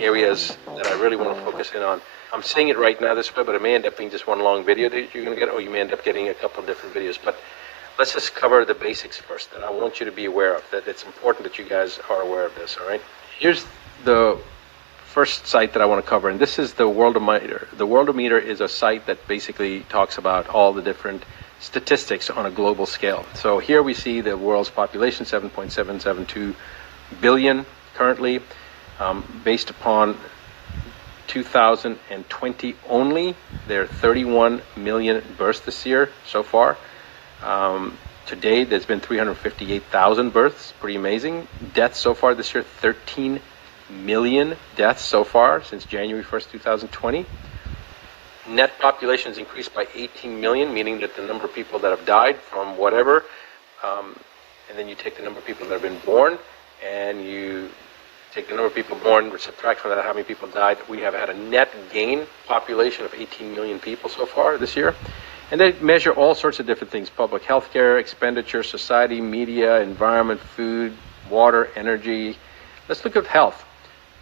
Areas that I really want to focus in on. I'm saying it right now this way, but it may end up being just one long video that you're going to get, or you may end up getting a couple of different videos. But let's just cover the basics first, that I want you to be aware of, that it's important that you guys are aware of this, all right? Here's the first site that I want to cover, and this is the Worldometer. The Worldometer is a site that basically talks about all the different statistics on a global scale. So here we see the world's population, 7.772 billion currently. Based upon 2020 only, there are 31 million births this year so far. To date, there's been 358,000 births, pretty amazing. Deaths so far this year, 13 million deaths so far since January 1st, 2020. Net population has increased by 18 million, meaning that the number of people that have died from whatever, and then you take the number of people that have been born, and you take the number of people born, subtract from that how many people died. We have had a net gain population of 18 million people so far this year. And they measure all sorts of different things: public health care, expenditure, society, media, environment, food, water, energy. Let's look at health.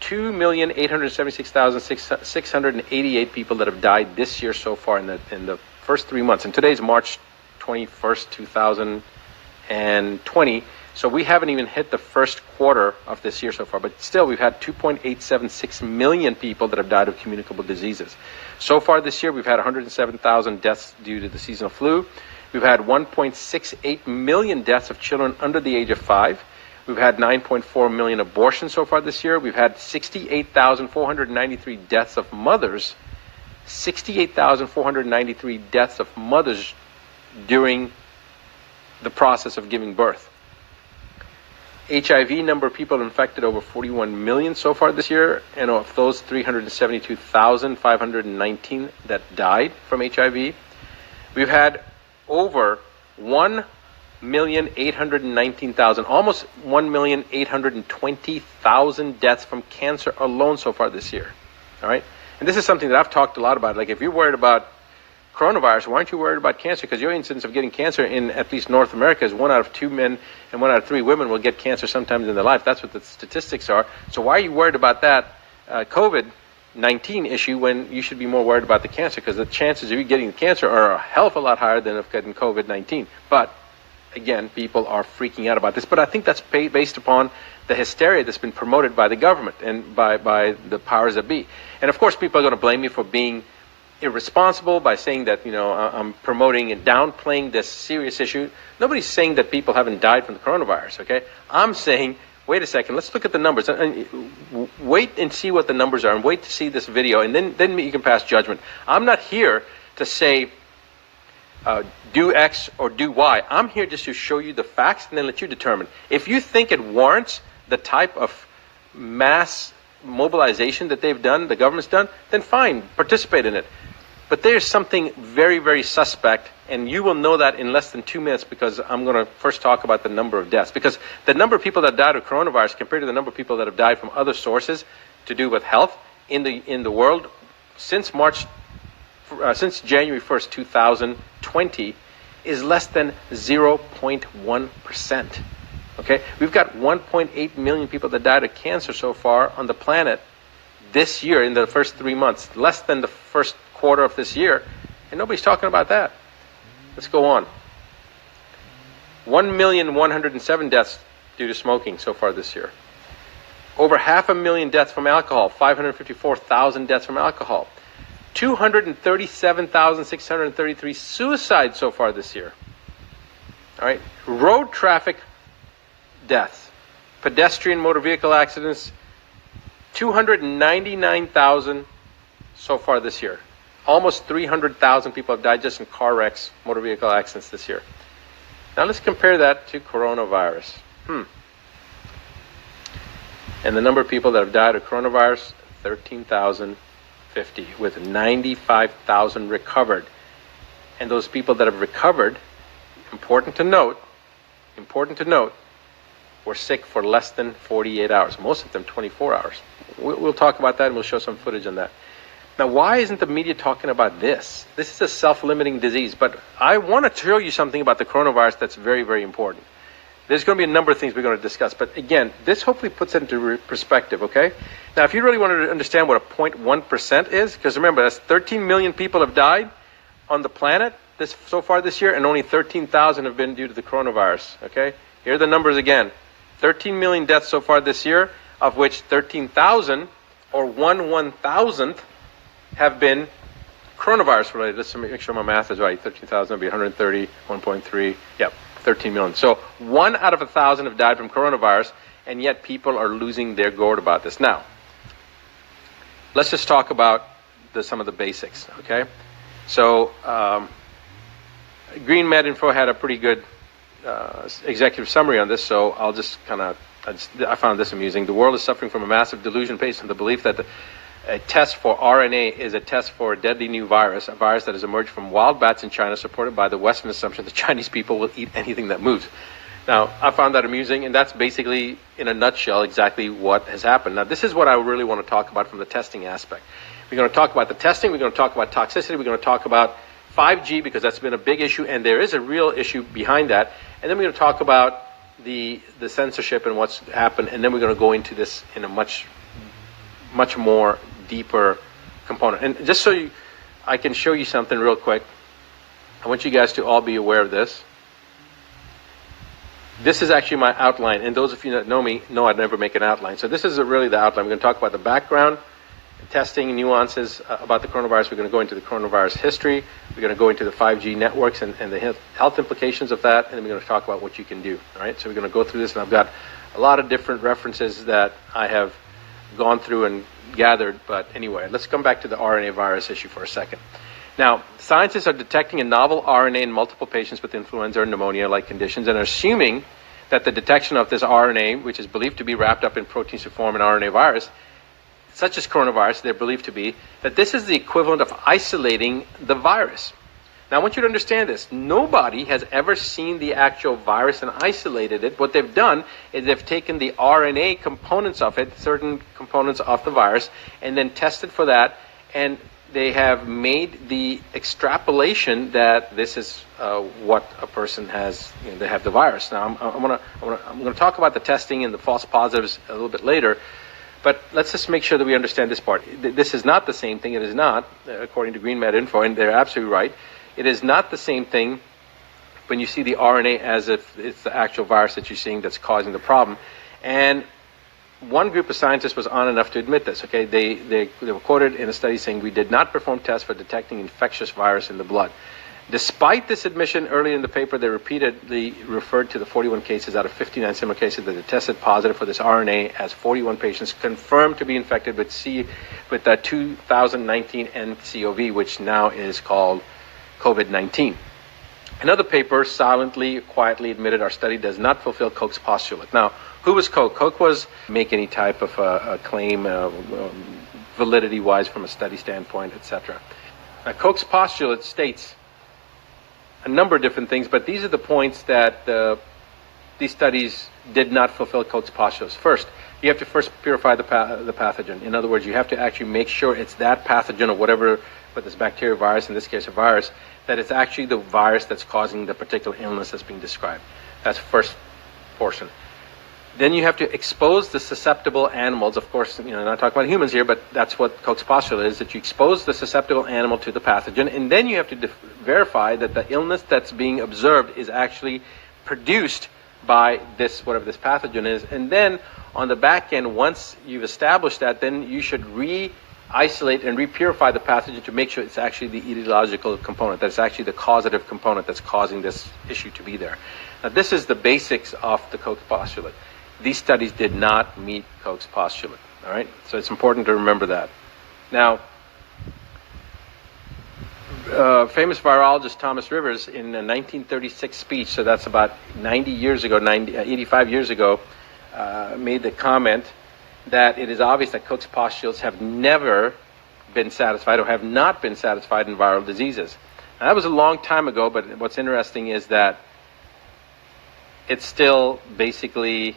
2,876,688 people that have died this year so far in the first 3 months. And today's March 21st, 2020. So we haven't even hit the first quarter of this year so far, but still we've had 2.876 million people that have died of communicable diseases. So far this year, we've had 107,000 deaths due to the seasonal flu. We've had 1.68 million deaths of children under the age of 5. We've had 9.4 million abortions so far this year. We've had 68,493 deaths of mothers, 68,493 deaths of mothers during the process of giving birth. HIV number of people infected, over 41 million so far this year, and of those 372,519 that died from HIV. We've had over 1 1,819,000, almost 1,820,000 deaths from cancer alone so far this year. All right? And this is something that I've talked a lot about. Like, if you're worried about coronavirus, why aren't you worried about cancer? Because your incidence of getting cancer in at least North America is 1 out of 2 men and 1 out of 3 women will get cancer sometimes in their life. That's what the statistics are. So why are you worried about that COVID-19 issue when you should be more worried about the cancer? Because the chances of you getting the cancer are a hell of a lot higher than of getting COVID-19. But again, people are freaking out about this. But I think that's based upon the hysteria that's been promoted by the government and by the powers that be. And of course, people are going to blame me for being irresponsible by saying that, I'm promoting and downplaying this serious issue. Nobody's saying that people haven't died from the coronavirus, okay? I'm saying, wait a second, let's look at the numbers. And wait and see what the numbers are, and wait to see this video, and then you can pass judgment. I'm not here to say do X or do Y. I'm here just to show you the facts and then let you determine. If you think it warrants the type of mass mobilization that they've done, the government's done, then fine, participate in it. But there's something very, very suspect, and you will know that in less than 2 minutes, because I'm going to first talk about the number of deaths. Because the number of people that died of coronavirus compared to the number of people that have died from other sources to do with health in the world since January 1st, 2020 is less than 0.1%. Okay? We've got 1.8 million people that died of cancer so far on the planet this year in the first 3 months, less than the first quarter of this year, and nobody's talking about that. Let's go on. 1,107 deaths due to smoking so far this year. Over 500,000 deaths from alcohol, 554,000 deaths from alcohol. 237,633 suicides so far this year. All right. Road traffic deaths, pedestrian motor vehicle accidents, 299,000 so far this year. Almost 300,000 people have died just in car wrecks, motor vehicle accidents this year. Now let's compare that to coronavirus. And the number of people that have died of coronavirus, 13,050, with 95,000 recovered. And those people that have recovered, important to note, were sick for less than 48 hours. Most of them 24 hours. We'll talk about that, and we'll show some footage on that. Now, why isn't the media talking about this? This is a self-limiting disease, but I want to show you something about the coronavirus that's very, very important. There's going to be a number of things we're going to discuss, but again, this hopefully puts it into perspective, okay? Now, if you really wanted to understand what a 0.1% is, because remember, that's 13 million people have died on the planet so far this year, and only 13,000 have been due to the coronavirus, okay? Here are the numbers again. 13 million deaths so far this year, of which 13,000, or 1/1,000th, have been coronavirus related. Let's make sure my math is right. 13,000 would be 130, 1.3, yep, 13 million. So 1 out of 1,000 have died from coronavirus, and yet people are losing their gourd about this. Now, let's just talk about some of the basics, okay? So Green Med Info had a pretty good executive summary on this, so I'll just I found this amusing. The world is suffering from a massive delusion based on the belief that a test for RNA is a test for a deadly new virus, a virus that has emerged from wild bats in China, supported by the Western assumption that Chinese people will eat anything that moves. Now, I found that amusing, and that's basically, in a nutshell, exactly what has happened. Now, this is what I really want to talk about from the testing aspect. We're going to talk about the testing, we're going to talk about toxicity, we're going to talk about 5G, because that's been a big issue, and there is a real issue behind that. And then we're going to talk about the censorship and what's happened, and then we're going to go into this in a much more deeper component. And just so I can show you something real quick, I want you guys to all be aware of this. This is actually my outline, and those of you that know me know I'd never make an outline. So this is really the outline. We're going to talk about the background, testing, nuances about the coronavirus. We're going to go into the coronavirus history. We're going to go into the 5G networks and the health implications of that, and then we're going to talk about what you can do. All right, so we're going to go through this, and I've got a lot of different references that I have gone through and gathered, but anyway, let's come back to the RNA virus issue for a second. Now, scientists are detecting a novel RNA in multiple patients with influenza or pneumonia-like conditions, and are assuming that the detection of this RNA, which is believed to be wrapped up in proteins to form an RNA virus, such as coronavirus, they're believed to be, that this is the equivalent of isolating the virus. Now, I want you to understand this. Nobody has ever seen the actual virus and isolated it. What they've done is they've taken the RNA components of it, certain components of the virus, and then tested for that, and they have made the extrapolation that this is what a person has, they have the virus. Now, I'm going to talk about the testing and the false positives a little bit later, but let's just make sure that we understand this part. This is not the same thing. It is not, according to GreenMed Info, and they're absolutely right. It is not the same thing when you see the RNA as if it's the actual virus that you're seeing that's causing the problem. And one group of scientists was on enough to admit this. Okay, they were quoted in a study saying, "We did not perform tests for detecting infectious virus in the blood." Despite this admission, early in the paper, they repeatedly referred to the 41 cases out of 59 similar cases that had tested positive for this RNA, as 41 patients confirmed to be infected with the 2019 nCoV, which now is called Covid-19. Another paper silently, quietly admitted our study does not fulfill Koch's postulate. Now, who was Koch? Koch was make any type of a claim, validity-wise from a study standpoint, etc. Now, Koch's postulate states a number of different things, but these are the points that these studies did not fulfill Koch's postulates. First, you have to first purify the pathogen. In other words, you have to actually make sure it's that pathogen or whatever, whether it's bacteria, virus, in this case a virus, that it's actually the virus that's causing the particular illness that's being described. That's the first portion. Then you have to expose the susceptible animals. Of course, I'm not talking about humans here, but that's what Koch's postulate is, that you expose the susceptible animal to the pathogen, and then you have to verify that the illness that's being observed is actually produced by this, whatever this pathogen is. And then on the back end, once you've established that, then you should isolate and repurify the pathogen to make sure it's actually the etiological component, that it's actually the causative component that's causing this issue to be there. Now, this is the basics of the Koch postulate. These studies did not meet Koch's postulate, all right? So it's important to remember that. Now, famous virologist Thomas Rivers, in a 1936 speech, so that's about 90 years ago, 85 years ago, made the comment that it is obvious that Koch's postulates have never been satisfied or have not been satisfied in viral diseases. Now, that was a long time ago, but what's interesting is that it's still basically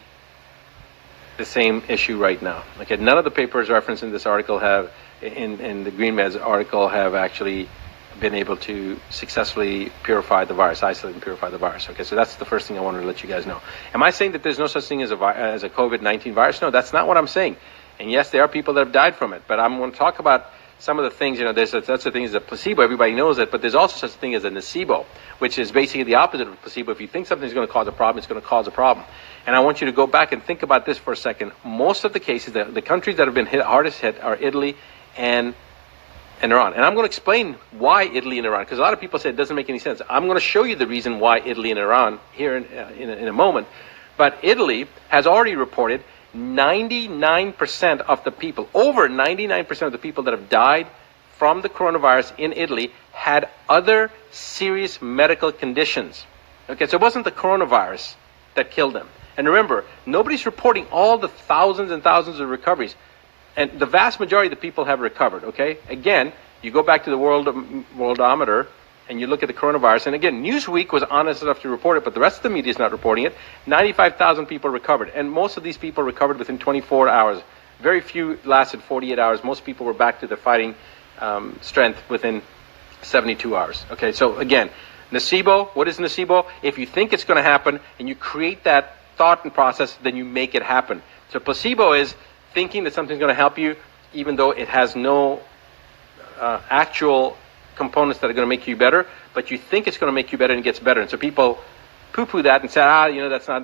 the same issue right now. Okay, none of the papers referenced in this article have, in the GreenMed's article, have actually been able to successfully purify the virus, isolate and purify the virus. Okay, so that's the first thing I wanted to let you guys know. Am I saying that there's no such thing as a COVID-19 virus? No, that's not what I'm saying. And yes, there are people that have died from it, but I'm going to talk about some of the things, there's such a thing as a placebo, everybody knows it, but there's also such a thing as a nocebo, which is basically the opposite of a placebo. If you think something's going to cause a problem, it's going to cause a problem. And I want you to go back and think about this for a second. Most of the cases, the countries that have been hardest hit are Italy and Iran. And I'm going to explain why Italy and Iran, because a lot of people say it doesn't make any sense. I'm going to show you the reason why Italy and Iran here in a moment. But Italy has already reported 99% of the people, over 99% of the people that have died from the coronavirus in Italy had other serious medical conditions. Okay, so it wasn't the coronavirus that killed them. And remember, nobody's reporting all the thousands and thousands of recoveries. And the vast majority of the people have recovered, okay? Again, you go back to the Worldometer and you look at the coronavirus. And again, Newsweek was honest enough to report it, but the rest of the media is not reporting it. 95,000 people recovered. And most of these people recovered within 24 hours. Very few lasted 48 hours. Most people were back to their fighting strength within 72 hours. Okay, so again, nocebo, what is nocebo? If you think it's going to happen and you create that thought and process, then you make it happen. So placebo is thinking that something's going to help you, even though it has no actual components that are going to make you better, but you think it's going to make you better and it gets better. And so people poo-poo that and say,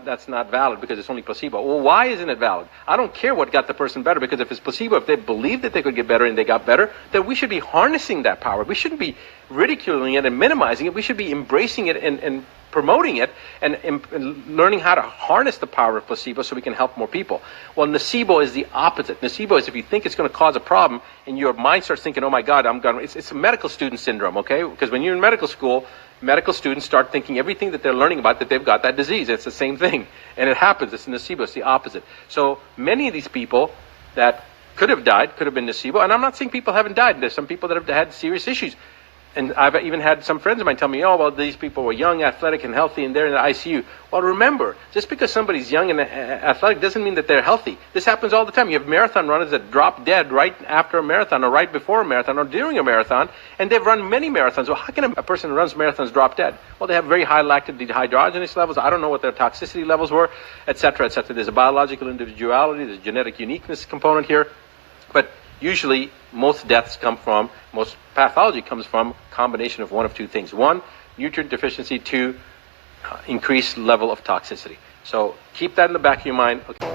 that's not valid because it's only placebo. Well, why isn't it valid? I don't care what got the person better, because if it's placebo, if they believed that they could get better and they got better, then we should be harnessing that power. We shouldn't be ridiculing it and minimizing it. We should be embracing it and promoting it and learning how to harness the power of placebo so we can help more people. Well, nocebo is the opposite. Nocebo is if you think it's going to cause a problem and your mind starts thinking, oh my God, it's a medical student syndrome, okay? Because when you're in medical school, medical students start thinking everything that they're learning about that they've got that disease. It's the same thing. And it happens. It's nocebo. It's the opposite. So many of these people that could have died could have been nocebo. And I'm not saying people haven't died. There's some people that have had serious issues. And I've even had some friends of mine tell me, oh, well, these people were young, athletic, and healthy, and they're in the ICU. Well, remember, just because somebody's young and athletic doesn't mean that they're healthy. This happens all the time. You have marathon runners that drop dead right after a marathon or right before a marathon or during a marathon, and they've run many marathons. Well, how can a person who runs marathons drop dead? Well, they have very high lactic dehydrogenase levels. I don't know what their toxicity levels were, et cetera, et cetera. There's a biological individuality. There's a genetic uniqueness component here. But usually, most pathology comes from a combination of one of two things. One, nutrient deficiency. Two, increased level of toxicity. So keep that in the back of your mind. Okay.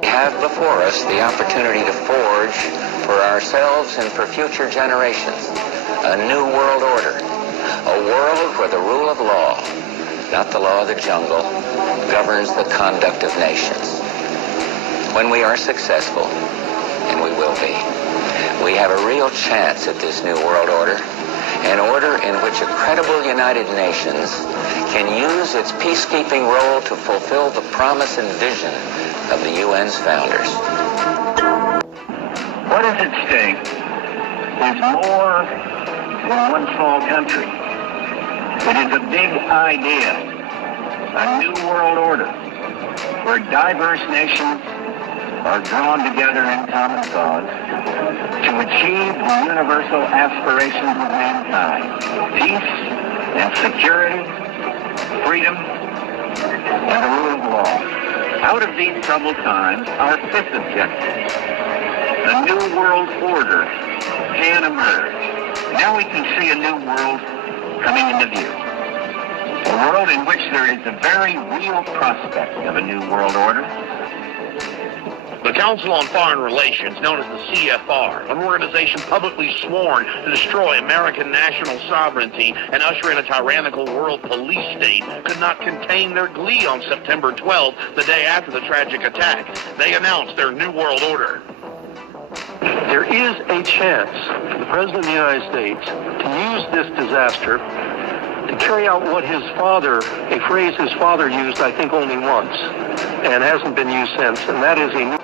We have before us the opportunity to forge for ourselves and for future generations a new world order, a world where the rule of law, not the law of the jungle, governs the conduct of nations. When we are successful, and we will be, we have a real chance at this new world order, an order in which a credible United Nations can use its peacekeeping role to fulfill the promise and vision of the UN's founders. What is at stake is more than one small country. It is a big idea, a new world order, where diverse nations are drawn together in common cause to achieve the universal aspirations of mankind: peace and security, freedom, and the rule of law. Out of these troubled times, our fifth objective, a new world order, can emerge. Now we can see a new world coming into view. A world in which there is a very real prospect of a new world order. The Council on Foreign Relations, known as the CFR, an organization publicly sworn to destroy American national sovereignty and usher in a tyrannical world police state, could not contain their glee on September 12th, the day after the tragic attack. They announced their New World Order. There is a chance for the President of the United States to use this disaster to carry out what his father, a phrase his father used, I think, only once, and hasn't been used since, and that is a new